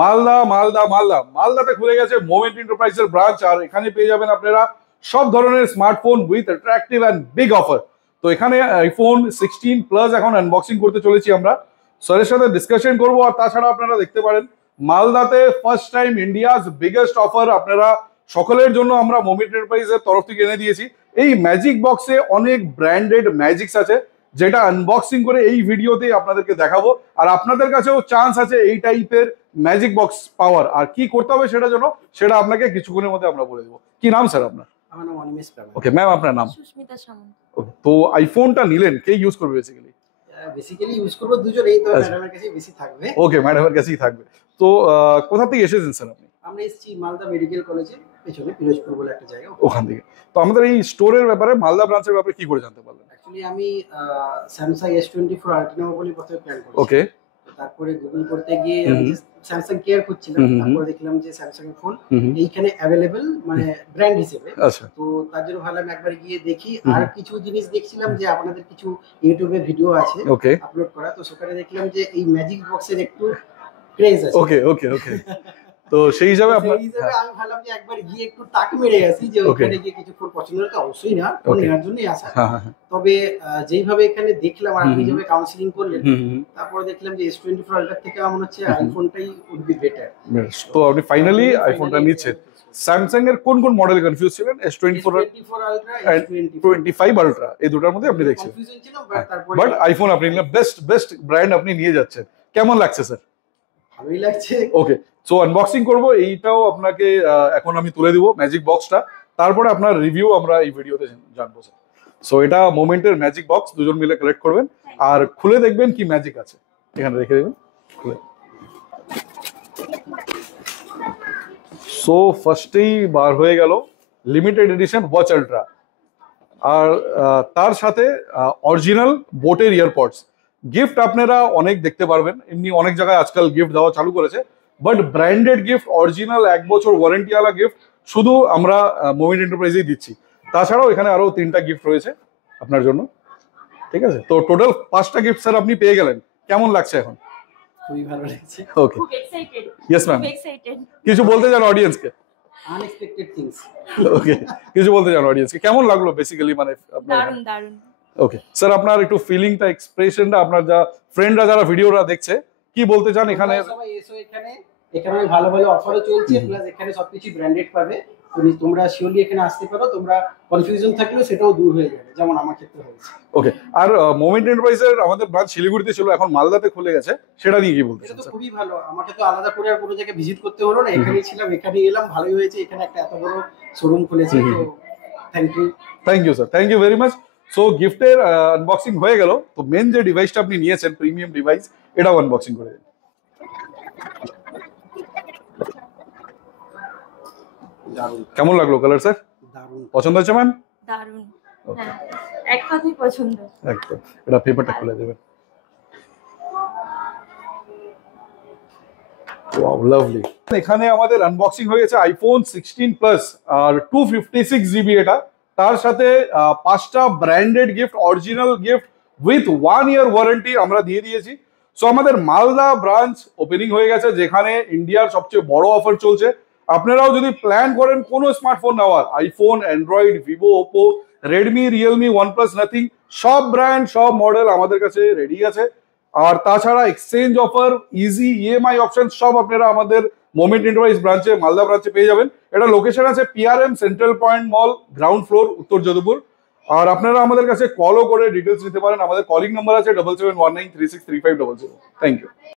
মালদা মালদা মালদা মালদাতে খুলে গেছে মোমেন্ট এন্টারপ্রাইজের ব্রাঞ্চ, আর এখানে পেয়ে যাবেন আপনারা সব ধরনের smartphone with attractive and big offer. তো এখানে আইফোন 16 প্লাস এখন আনবক্সিং করতে চলেছি আমরা, স্যারের সাথে ডিসকাশন করবো। আর তাছাড়া আপনারা দেখতে পারেন মালদাতে first time India's biggest offer আপনারা সকলের জন্য আমরা মোমেন্ট এন্টারপ্রাইজের তরফ থেকে এনে দিয়েছি। এই ম্যাজিক বক্সে অনেক ব্র্যান্ডেড ম্যাজিক্স আছে, যেটা আনবক্সিং করে এই ভিডিওতে আপনাদেরকে দেখাবো। আর আপনাদের কাছেও চান্স আছে এই টাইপের ম্যাজিক বক্স পাওয়ার। আর কি করতে হবে সেটা জন্য সেটা আপনাকে কিছুক্ষণের মধ্যে আমরা বলে দেবো। কি নাম স্যার আপনার? আমার নাম অনিমেষ প্রামাণিক। ওকে ম্যাম, আপনার নাম? সুস্মিতা সামন্ত। ওকে, তো আইফোনটা নিলেন, কে ইউজ করবে বেসিক্যালি? বেসিক্যালি ইউজ করব দুজনেই, তো ম্যাডামের কাছে বেশি থাকবে। ওকে, ম্যাডামের কাছেই থাকবে। তো কোথা থেকে এসেছেন স্যার আপনি? আমরা এসেছি মালদা মেডিকেল কলেজের পেছনে পিরোজপুর বলে একটা জায়গা, ওখান থেকে। তো আমাদের এই স্টোরের ব্যাপারে, মালদা ব্রাঞ্চের ব্যাপারে কি করে জানতে পারলেন? অ্যাকচুয়ালি আমি স্যামসাং S24 আলট্রা নেব বলে প্রথমে প্ল্যান করেছি। ওকে। তারপরে গুগল করতে গিয়ে স্যামসাং কেয়ার করছিলাম, তারপরে দেখলাম যে স্যামসাং এর ফোন এইখানে অ্যাভেলেবেল মানে ব্র্যান্ড হিসেবে। আচ্ছা। তো তার জন্য ভাবলাম একবার গিয়ে দেখি। আর কিছু জিনিস দেখছিলাম যে আপনাদের কিছু ইউটিউবে ভিডিও আছে আপলোড করা, তো সেখানে দেখলাম যে এই ম্যাজিক বক্সের একটু ক্রেজ আছে। ওকে ওকে ওকে। তো সেই হিসাবে আমি ভাবলাম যে একবার গিয়ে একটু তাক মেরে আসি, যে ওখানে গিয়ে কিছু ফোন পছন্দ হলে তো অবশ্যই না, ফোন নেওয়ার জন্যই আসা। তবে যেইভাবে এখানে দেখলাম আর আপনি যেভাবে কাউন্সিলিং করলেন, তারপরে দেখলাম যে S24 আলট্রা থেকে আমার মনে হচ্ছে আইফোনটাই উড বি বেটার। তো আপনি ফাইনালি আইফোনটা নিচ্ছেন। স্যামসাং এর কোন কোন মডেল কনফিউজ ছিলেন? S24 আলট্রা, S25 আলট্রা, এই দুটোর মধ্যে আপনি দেখছেন। কনফিউশন ছিল, বাট আইফোন আপনি নিলেন, বেস্ট ব্র্যান্ড আপনি নিয়ে যাচ্ছেন। কেমন লাগছে স্যার? ভালোই লাগছে। ওকে, সো আনবক্সিং করব, এইটাও আপনাকে এখন আমি তুলে দিব ম্যাজিক বক্সটা, তারপরে আপনার রিভিউ আমরা এই ভিডিওতে জানবো স্যার। সো এটা মোমেন্টের ম্যাজিক বক্স, দুজন মিলে কালেক্ট করবেন আর খুলে দেখবেন কি ম্যাজিক আছে। এখানে রেখে দেবেন খুলে। সো ফার্স্টেই বার হয়ে গেল লিমিটেড এডিশন ওয়াচ আলট্রা, আর তার সাথে অরিজিনাল বোটের ইয়ারপডস। গিফট আপনারা অনেক দেখতে পারবেন, এমনি অনেক জায়গায় আজকাল গিফট দেওয়া চালু করেছে, বাট ব্র্যান্ডেড গিফট, অরিজিনাল 1 বছর ওয়ারেন্টিওয়ালা গিফট শুধু আমরা মোমেন্ট এন্টারপ্রাইজেই দিচ্ছি। তাছাড়াও এখানে আরো 3টা গিফট রয়েছে আপনার জন্য, ঠিক আছে? তো টোটাল 5টা গিফট স্যার আপনি পেয়ে গেলেন। কেমন লাগছে এখন? খুবই ভালো লাগছে। ওকে, খুব এক্সাইটেড। Yes ma'am. খুব এক্সাইটেড। কিছু বলতে চান অডিয়েন্সকে? Unexpected things. ওকে, কিছু বলতে চান অডিয়েন্সকে? কেমন লাগলো বেসিক্যালি মানে আপনার? দারুণ দারুণ। ওকে স্যার, আপনার একটু ফিলিংটা, এক্সপ্রেশনটা, আপনার যা ফ্রেন্ডরা যারা ভিডিওটা দেখছে কি বলতে চান এখানে? সবাই এসো, এখানে ভালো ভালো অফারও চলছে, প্লাস এখানে সবকিছু ব্র্যান্ডেড পাবে। তোমরা শিওরলি এখানে আসতে পারো, তোমরা কনফিউশন থাকলেও সেটাও দূর হয়ে যাবে, যেমন আমার ক্ষেত্রে হয়েছে। ওকে, আর মোমেন্ট এন্টারপ্রাইজের আমাদের ব্রাঞ্চ শিলিগুড়িতে ছিল, এখন মালদাতে খুলে গেছে, সেটা নিয়ে কি বলতে চান? এটা তো খুবই ভালো, আমাকে তো আলাদা করে আর কোনো জায়গায় ভিজিট করতে হলো না, এখানেই ছিলাম, এখানেই এলাম, ভালোই হয়েছে। এখানে একটা এত বড় শোরুম খুলেছে, তো thank you sir, thank you very much. So গিফটের আনবক্সিং হয়ে গেল, তো মেন যে ডিভাইসটা আপনি নিয়েছেন প্রিমিয়াম ডিভাইস, এটাও আনবক্সিং করে দিন। কেমন লাগলো কালার স্যার? দারুণ পছন্দ হয়েছে ম্যাম? দারুণ, হ্যাঁ এক কথাই পছন্দ। একদম। এটা পেপারটা খুলে দেবেন। Wow, lovely. এখানে আমাদের আনবক্সিং হয়ে গেছে আইফোন 16 প্লাস আর 256 জিবি এটা, তার সাথে 5টা branded gift, original gift with 1 year warranty আমরা দিয়ে দিয়েছি। সো আমাদের মালদা ব্রাঞ্চ ওপেনিং হয়ে গেছে, যেখানে ইন্ডিয়ার সবচেয়ে বড় অফার চলছে। আপনারাও যদি প্ল্যান করেন কোনো স্মার্টফোন নেওয়ার, iPhone, Android, Vivo, Oppo, Redmi, Realme, OnePlus, nothing, সব ব্র্যান্ড সব মডেল আমাদের কাছে রেডি আছে। আর তাছাড়া exchange offer, easy EMI option সব আপনারা আমাদের মোমেন্ট এন্টারপ্রাইজ ব্রাঞ্চে, মালদা ব্রাঞ্চে পেয়ে যাবেন। এটা লোকেশন আছে PRM সেন্ট্রাল পয়েন্ট মল, গ্রাউন্ড ফ্লোর, উত্তর যদুপুর। আর আপনারা আমাদের কাছে কলও করে ডিটেলস নিতে পারেন। আমাদের কলিং নাম্বার আছে 7719363500। Thank you.